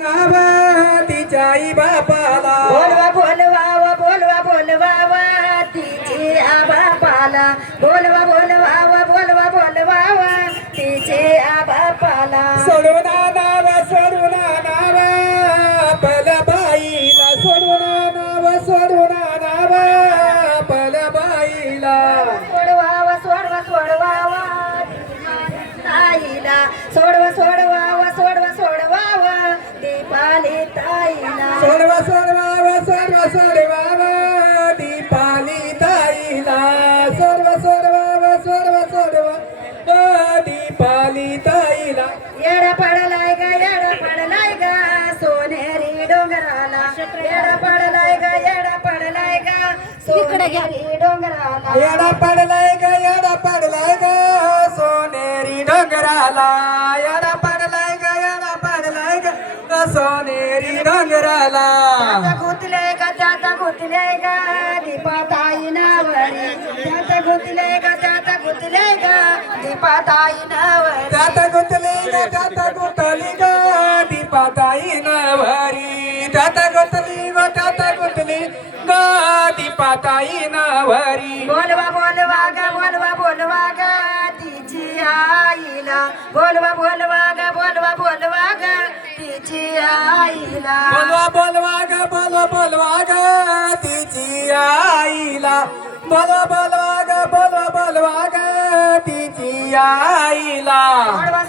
नावा तिच्या आई बापाला बोलवा बोलवा बोलवा बोलवा तिचे बापाला बोलवा बोलवा बोलवा बोलवा तिचे बापाला सोडून नाव सोडून नाव पलबाईला सोडून नाव सोडून नाव पलबाईला सोडवा सोडवा सोडवा ताईला सोडवा सोडवा सोडवा सोडवा दीपाली ताईला सोडवा सोडवा सोडवा सोडवा दीपाली ताईला सोडवा सोडवा सोडवा सोडवा दीपाली ताईला येडा पडलाय गा सोनेरी डोंगराला येडा पडलाय गा सोनेरी डोंगराला येडा पडलाय ग सोनेरी डोंगराला येडा पडलाय ग सोनेरी डोंगराला त्याचा गुतले गा दीपाताई नावरी त्याचा गुतले गा दीपाताई नावरी त्यात गुतली ग दीपाताई नवरी त्यात गुतली ग दीपाताई नवरी बोलवा गा तिची आईला बोलवा गा तिची आईला बोलवा ग तिची आईला बोलवा ग तिची आईला सोडवा